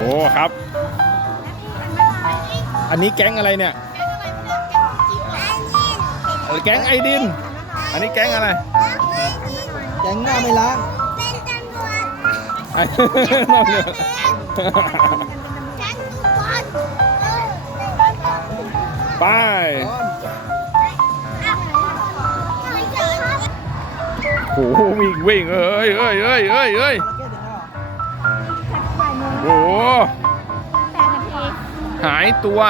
โอ้ครับ อันนี้แก๊งอะไรเนี่ยเออแก๊งไอดิน อันนี้แก๊งอะไร แกงหน้าไม่ล้างไอ้นอกเนี่ยไป โอ้โหวิ่งวิ่งเอ้ยเอ้ยเอ้ยเอ้ยเอ้ย โอ้โหหายตัว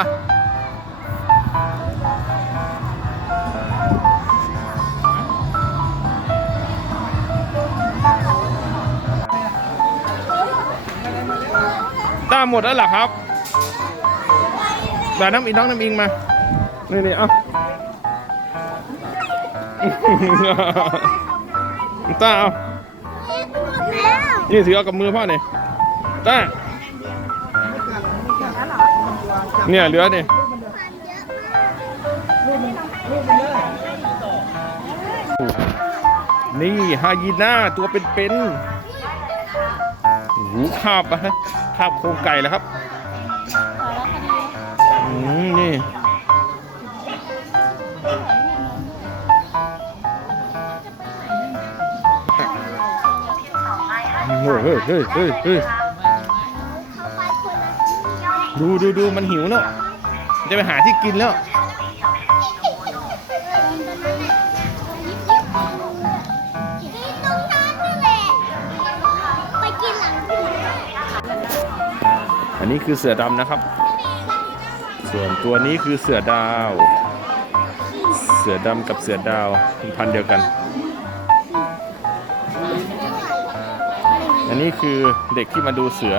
ตามหมดแล้วเหรอครับแบบน้ำอิงน้องน้ำอิงมา นี่นี่เอ้าต้าเอานี่ถือเอากับมือพ่อเนี่ยต้า เนี่ยเหลือเนี่ยนี่ฮายีน่าตัวเป็นๆหูคาบอะฮะคาบโครงไก่แล้วครับอืมนี่เฮ้ยเฮ้ยเฮ้ยเฮ้ย ดูดูดูมันหิวเนาะจะไปหาที่กินแล้ว อันนี้คือเสือดำนะครับ ส่วนตัวนี้คือเสือดาว เสือดำกับเสือดาวเป็นพันเดียวกัน อันนี้คือเด็กที่มาดูเสือ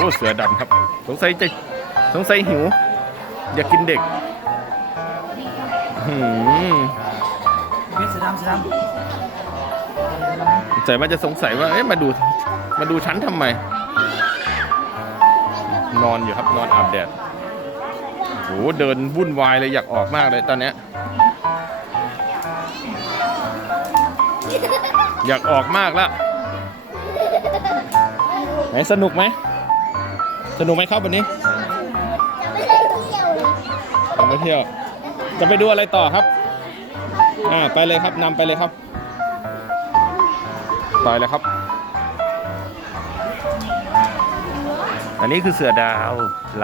อ้เสือดำครับ สงสัยจะสงสัยหิว อยากกินเด็กอื้อหืมเพชรสีดำสีดสงสัยว่าจะสงสัยว่าเอ๊ะมาดูมาดูฉันทำไม นอนอยู่ครับนอนอาบแดดโหเดินวุ่นวายเลยอยากออกมากเลยตอนเนี้ยอยากออกมากแล้วไหนสนุกไหม สนุกไหมครับวันนี้จะไปเที่ยว จะไปดูอะไรต่อครับ อ่า ไปเลยครับนำไปเลยครับไปเลยครับ อันนี้คือเสือดาว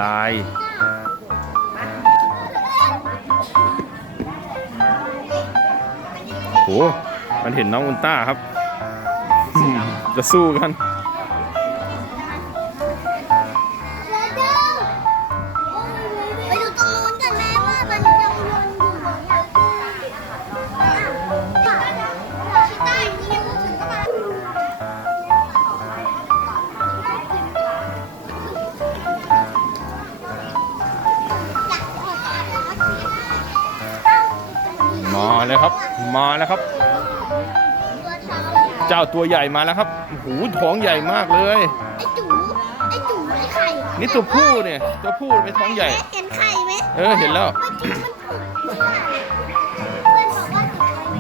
ลาย โห มันเห็นน้องอุลต้าครับ จะสู้กัน มาแล้วครับ เจ้าตัวใหญ่มาแล้วครับโอ้โหท้องใหญ่มากเลย ไอ้จูไอ้จูไอ้ไข่นี่ตัวผู้เนี่ยตัวผู้เป็นท้องใหญ่ เห็นไข่ไหมเออเห็นแล้วเมื่อกี้มันผุดเพื่อนบอกว่าติดไข่ไหม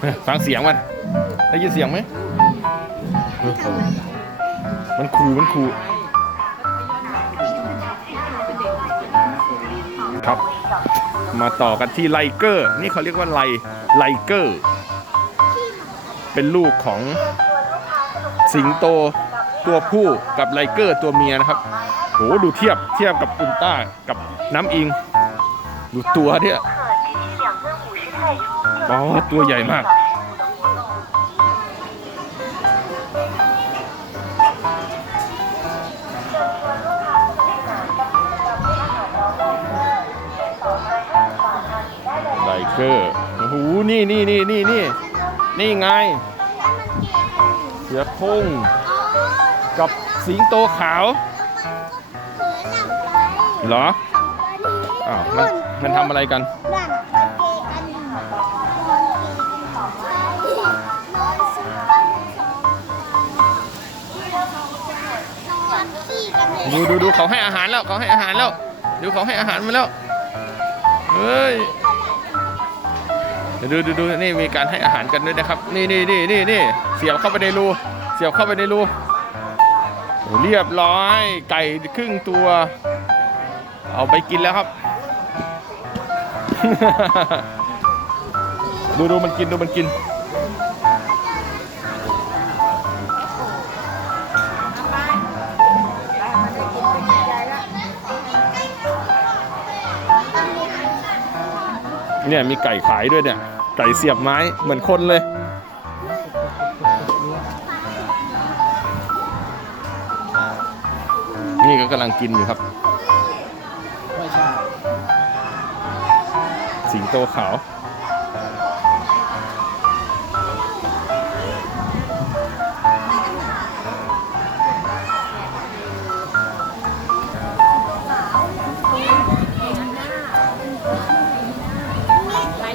เฮ้ยฟังเสียงมัน ได้ยินเสียงไหมเออมันขู่มันขู่ครับ มาต่อกันที่ไลเกอร์ นี่เขาเรียกว่าไลไลเกอร์ เป็นลูกของสิงโตตัวผู้กับไลเกอร์ตัวเมียนะครับโหดูเทียบเทียบกับอุลต้ากับน้ำอิง ดูตัวเนี่ยอ๋อตัวใหญ่มาก กอร์โอ้โหนี่นี่นี่นี่นี่นี่ไงเสือโคร่งกับสิงโตขาวเหรออ้าวมันมันทำอะไรกันดูดูดูเขาให้อาหารแล้วเขาให้อาหารแล้วดูเขาให้อาหารมาแล้วเฮ้ย เดี๋ยวดูดูดูนี่มีการให้อาหารกันด้วยนะครับ นี่นี่นี่นี่นี่เสียบเข้าไปในรู เสียบเข้าไปในรูเรียบร้อย ไก่ครึ่งตัว เอาไปกินแล้วครับ ดูดูมันกินดูมันกิน เนี่ยมีไก่ขายด้วยเนี่ย ไก่เสียบไม้เหมือนคนเลย นี่ก็กำลังกินอยู่ครับ สิงโตขาว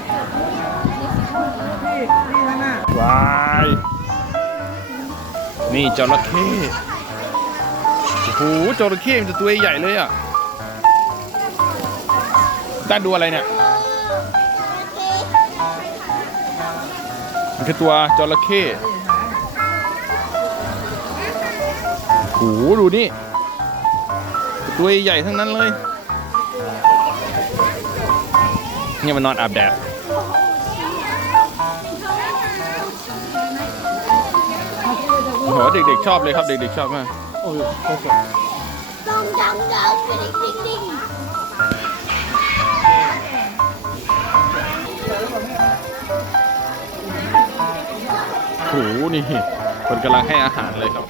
นี่นี่นะน่ะวาย นี่จระเข้โอ้โหจระเข้มันจะตัวใหญ่เลยอะด้านดูอะไรเนี่ย มันคือตัวจระเข้โอ้โหดูนี่ ตัวใหญ่ทั้งนั้นเลย เนี่ยมันนอนอาบแดด โหเด็กๆชอบเลยครับเด็กๆชอบมากโอ้ยโอ้โหดังดังดังดิ่งดิ่งดิ่งโอ้โหนี่คนกำลังให้อาหารเลยครับ